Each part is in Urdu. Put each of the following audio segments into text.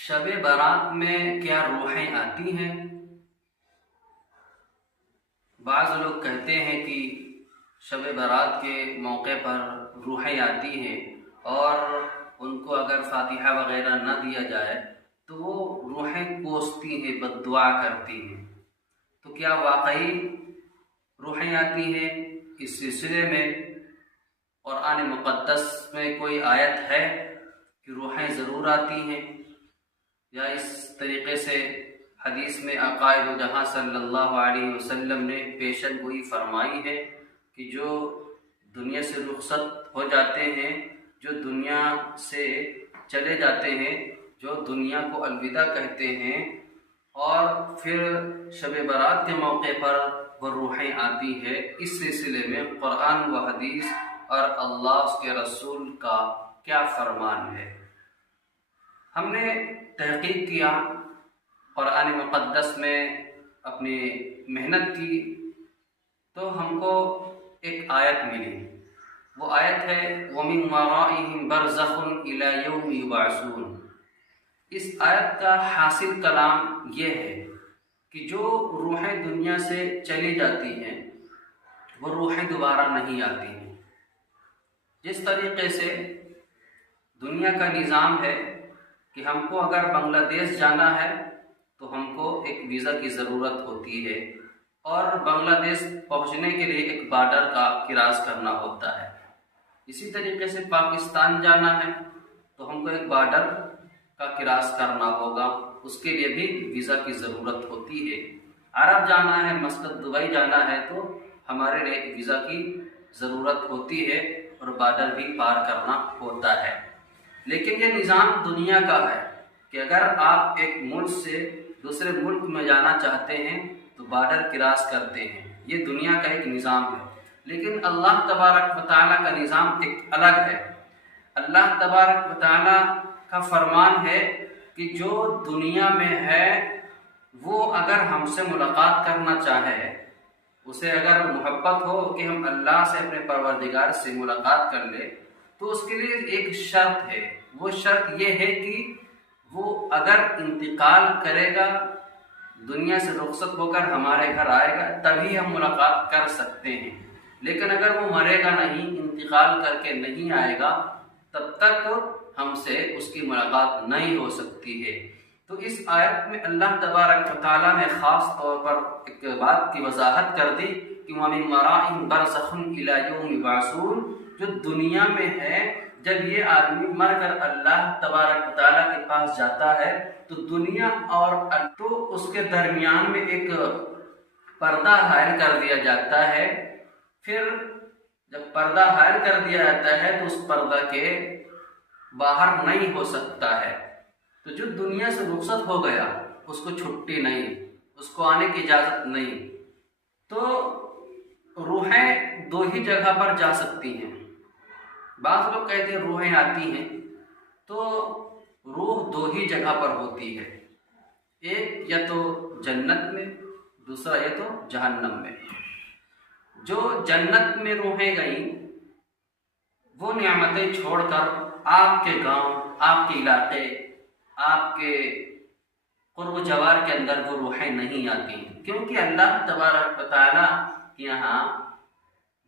شب برات میں کیا روحیں آتی ہیں؟ بعض لوگ کہتے ہیں کہ شب برات کے موقع پر روحیں آتی ہیں اور ان کو اگر فاتحہ وغیرہ نہ دیا جائے تو وہ روحیں کوستی ہیں، بد دعا کرتی ہیں۔ تو کیا واقعی روحیں آتی ہیں؟ اس سلسلے میں قرآن مقدس میں کوئی آیت ہے کہ روحیں ضرور آتی ہیں، یا اس طریقے سے حدیث میں عقائد و جہاں صلی اللہ علیہ وسلم نے پیشن گوئی فرمائی ہے کہ جو دنیا سے رخصت ہو جاتے ہیں، جو دنیا سے چلے جاتے ہیں، جو دنیا کو الوداع کہتے ہیں، اور پھر شب برات کے موقع پر وہ روحیں آتی ہے۔ اس سلسلے میں قرآن و حدیث اور اللہ اس کے رسول کا کیا فرمان ہے؟ ہم نے تحقیق کیا، قرآن مقدس میں اپنی محنت کی، تو ہم کو ایک آیت ملی۔ وہ آیت ہے وَمِن وَرَائِهِمْ بَرْزَخٌ إِلَى يَوْمِ يُبْعَثُونَ۔ اس آیت کا حاصل کلام یہ ہے کہ جو روحیں دنیا سے چلی جاتی ہیں وہ روحیں دوبارہ نہیں آتی ہیں۔ جس طریقے سے دنیا کا نظام ہے کہ ہم کو اگر بنگلہ دیش جانا ہے تو ہم کو ایک ویزا کی ضرورت ہوتی ہے، اور بنگلہ دیش پہنچنے کے لیے ایک بارڈر کا کراس کرنا ہوتا ہے۔ اسی طریقے سے پاکستان جانا ہے تو ہم کو ایک بارڈر کا کراس کرنا ہوگا، اس کے لیے بھی ویزا کی ضرورت ہوتی ہے۔ عرب جانا ہے، مسقط دبئی جانا ہے تو ہمارے لیے ویزا کی ضرورت ہوتی ہے اور بارڈر بھی پار کرنا ہوتا ہے۔ لیکن یہ نظام دنیا کا ہے کہ اگر آپ ایک ملک سے دوسرے ملک میں جانا چاہتے ہیں تو بارڈر کراس کرتے ہیں۔ یہ دنیا کا ایک نظام ہے، لیکن اللہ تبارک و تعالیٰ کا نظام ایک الگ ہے۔ اللہ تبارک و تعالیٰ کا فرمان ہے کہ جو دنیا میں ہے وہ اگر ہم سے ملاقات کرنا چاہے، اسے اگر محبت ہو کہ ہم اللہ سے، اپنے پروردگار سے ملاقات کر لے، تو اس کے لیے ایک شرط ہے۔ وہ شرط یہ ہے کہ وہ اگر انتقال کرے گا، دنیا سے رخصت ہو کر ہمارے گھر آئے گا، تبھی ہم ملاقات کر سکتے ہیں۔ لیکن اگر وہ مرے گا نہیں، انتقال کر کے نہیں آئے گا، تب تک ہم سے اس کی ملاقات نہیں ہو سکتی ہے۔ تو اس آیت میں اللہ تبارک و تعالیٰ نے خاص طور پر ایک بات کی وضاحت کر دی کہ وَمِن وَرَائِهِمْ بَرْزَخٌ إِلَى يَوْمِ يُبْعَثُونَ۔ جو دنیا میں ہے، جب یہ آدمی مر کر اللہ تبارک و تعالیٰ کے پاس جاتا ہے تو دنیا اور تو اس کے درمیان میں ایک پردہ حائل کر دیا جاتا ہے۔ پھر جب پردہ حائل کر دیا جاتا ہے تو اس پردہ کے باہر نہیں ہو سکتا ہے۔ تو جو دنیا سے رخصت ہو گیا اس کو چھٹی نہیں، اس کو آنے کی اجازت نہیں۔ تو روحیں دو ہی جگہ پر جا سکتی ہیں۔ بعض لوگ کہتے ہیں روحیں آتی ہیں، تو روح دو ہی جگہ پر ہوتی ہے، ایک یا تو جنت میں، دوسرا یا تو جہنم میں۔ جو جنت میں روحیں گئیں وہ نعمتیں چھوڑ کر آپ کے گاؤں، آپ کے علاقے، آپ کے قرب و جوار کے اندر وہ روحیں نہیں آتی ہیں، کیونکہ اللہ تبارک و تعالیٰ کے یہاں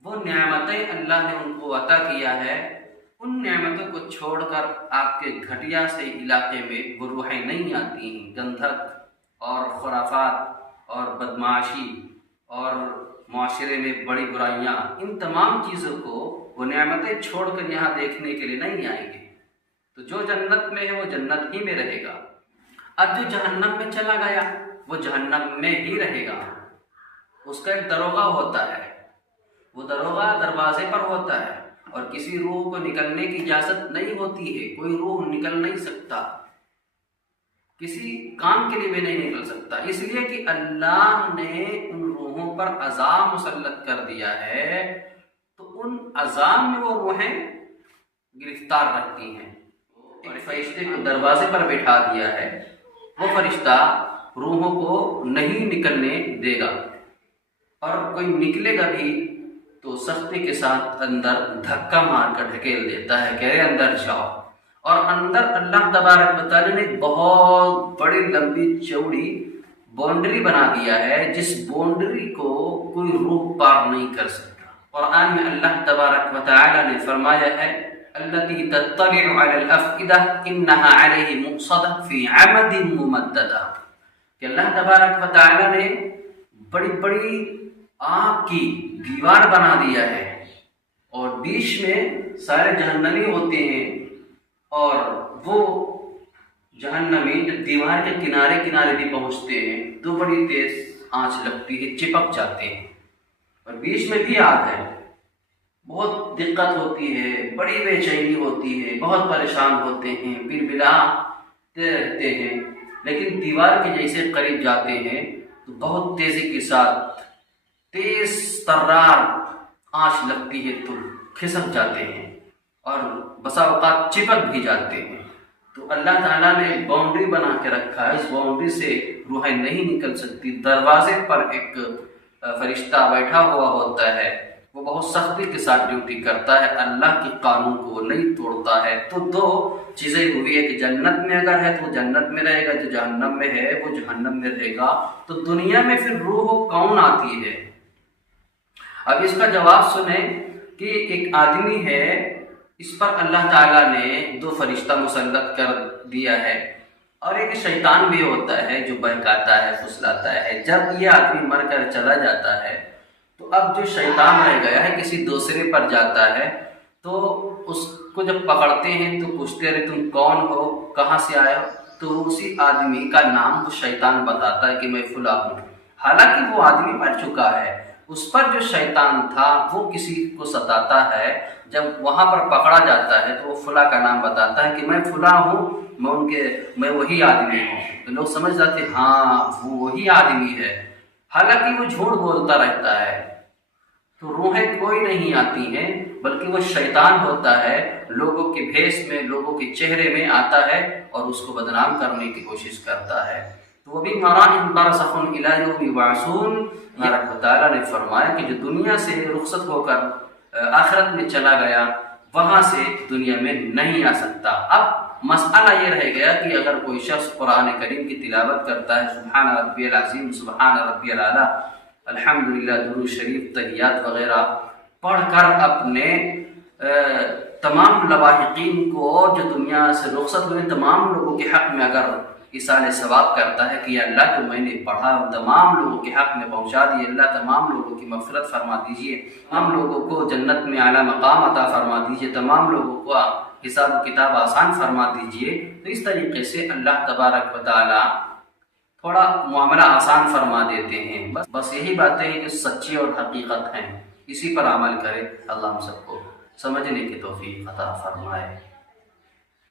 وہ نعمتیں اللہ نے ان کو عطا کیا ہے، ان نعمتوں کو چھوڑ کر آپ کے گھٹیا سے علاقے میں وہ روحیں نہیں آتی ہیں۔ گندھک اور خرافات اور بدمعاشی اور معاشرے میں بڑی برائیاں، ان تمام چیزوں کو وہ نعمتیں چھوڑ کر یہاں دیکھنے کے لیے نہیں آئیں گے۔ تو جو جنت میں ہے وہ جنت ہی میں رہے گا، اب جو جہنم میں چلا گیا وہ جہنم میں ہی رہے گا۔ اس کا ایک دروغہ ہوتا ہے، وہ دروغہ دروازے پر ہوتا ہے، اور کسی روح کو نکلنے کی اجازت نہیں ہوتی ہے۔ کوئی روح نکل نہیں سکتا، کسی کام کے لیے بھی نہیں نکل سکتا، اس لیے کہ اللہ نے ان روحوں پر عذاب مسلط کر دیا ہے، تو ان عذاب میں وہ روحیں گرفتار رکھتی ہیں۔ ایک فرشتے کو دروازے پر بٹھا دیا ہے، وہ فرشتہ روحوں کو نہیں نکلنے دے گا، اور کوئی نکلے گا بھی تو سختی کے ساتھ اندر دھکا مار کر ڈھکیل دیتا ہے کہ ارے اندر جاؤ، اور اندر اللہ تبارک و تعالیٰ نے بہت بڑی لمبی چوڑی باؤنڈری بنا دیا ہے، جس باؤنڈری کو کوئی روح پار نہیں کر سکتا۔ قرآن میں اللہ تبارک و تعالیٰ نے فرمایا ہے التی تطلع علی الافئدہ انہا علیہ مؤصدہ فی عمد ممددہ، کہ اللہ تبارک و تعالیٰ نے بڑی بڑی آگ کی دیوار بنا دیا ہے، اور بیچ میں سارے جہنمی ہوتے ہیں، اور وہ جہنمی جب دیوار کے کنارے کنارے بھی پہنچتے ہیں تو بڑی تیز آنچ لگتی ہے، چپک جاتے ہیں، اور بیچ میں بھی آگ ہے، بہت دقت ہوتی ہے، بڑی بے چینی ہوتی ہے، بہت پریشان ہوتے ہیں، پھر بلاتے رہتے ہیں، لیکن دیوار کے جیسے قریب جاتے ہیں تو بہت تیزی کے ساتھ تیز ترار آنچ لگتی ہے تو کھسک جاتے ہیں اور بسا اوقات چپک بھی جاتے ہیں۔ تو اللہ تعالیٰ نے باؤنڈری بنا کے رکھا ہے، اس باؤنڈری سے روحیں نہیں نکل سکتی۔ دروازے پر ایک فرشتہ بیٹھا ہوا ہوتا ہے، وہ بہت سختی کے ساتھ ڈیوٹی کرتا ہے، اللہ کے قانون کو وہ نہیں توڑتا ہے۔ تو دو چیزیں ہوئی ہے کہ جنت میں اگر ہے تو وہ جنت میں رہے گا، جو جہنم میں ہے وہ جہنم میں رہے گا۔ تو دنیا میں پھر روح کون آتی ہے؟ اب اس کا جواب سنیں کہ ایک آدمی ہے، اس پر اللہ تعالیٰ نے دو فرشتہ مسلط کر دیا ہے، اور ایک شیطان بھی ہوتا ہے جو بہکاتا ہے، پھسلاتا ہے۔ جب یہ آدمی مر کر چلا جاتا ہے تو اب جو شیطان رہ گیا ہے کسی دوسرے پر جاتا ہے، تو اس کو جب پکڑتے ہیں تو پوچھتے رہے تم کون ہو، کہاں سے آئے ہو؟ تو اسی آدمی کا نام وہ شیطان بتاتا ہے کہ میں فلاں ہوں، حالانکہ وہ آدمی مر چکا ہے۔ اس پر جو شیطان تھا وہ کسی کو ستاتا ہے، جب وہاں پر پکڑا جاتا ہے تو وہ فلاں کا نام بتاتا ہے کہ میں فلاں ہوں، میں وہی آدمی ہوں۔ تو لوگ سمجھ جاتے ہیں ہاں وہ وہی آدمی ہے، حالانکہ وہ جھوٹ بولتا رہتا ہے۔ تو روحیں کوئی نہیں آتی ہیں، بلکہ وہ شیطان ہوتا ہے، لوگوں کے بھیس میں، لوگوں کے چہرے میں آتا ہے اور اس کو بدنام کرنے کی کوشش کرتا ہے۔ تو وہ بھی مَرَاهِمْ بَرْزَخٌ إِلَىٰ يَوْمِ يُبْعَثُونَ، اللہ تعالیٰ نے فرمایا کہ جو دنیا سے رخصت ہو کر آخرت میں چلا گیا، وہاں سے دنیا میں نہیں آ سکتا۔ اب مسئلہ یہ رہ گیا کہ اگر کوئی شخص قرآن کریم کی تلاوت کرتا ہے، سبحان ربی العظیم، سبحان ربی الاعلیٰ، الحمدللہ، درود شریف، تحیات وغیرہ پڑھ کر اپنے تمام لواحقین کو اور جو دنیا سے رخصت ہوئے تمام لوگوں کے حق میں اگر ایصال ثواب کرتا ہے کہ یا اللہ جو میں نے پڑھا تمام لوگوں کے حق میں پہنچا دیے، اللہ تمام لوگوں کی مغفرت فرما دیجئے، تمام لوگوں کو جنت میں اعلیٰ مقام عطا فرما دیجئے، تمام لوگوں کو حساب و کتاب آسان فرما دیجئے۔ تو اس طریقے سے اللہ تبارک و تعالی تھوڑا معاملہ آسان فرما دیتے ہیں۔ بس یہی باتیں ہیں جو سچی اور حقیقت ہیں، اسی پر عمل کرے۔ اللہ ہم سب کو سمجھنے کی توفیق عطا فرمائے۔